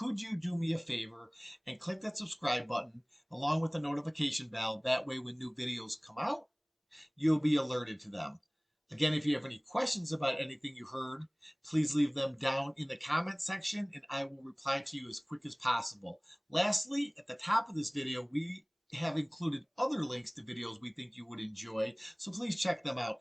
could you do me a favor and click that subscribe button along with the notification bell? That way, when new videos come out, you'll be alerted to them. Again, if you have any questions about anything you heard, please leave them down in the comment section and I will reply to you as quick as possible. Lastly, at the top of this video, we have included other links to videos we think you would enjoy, so please check them out.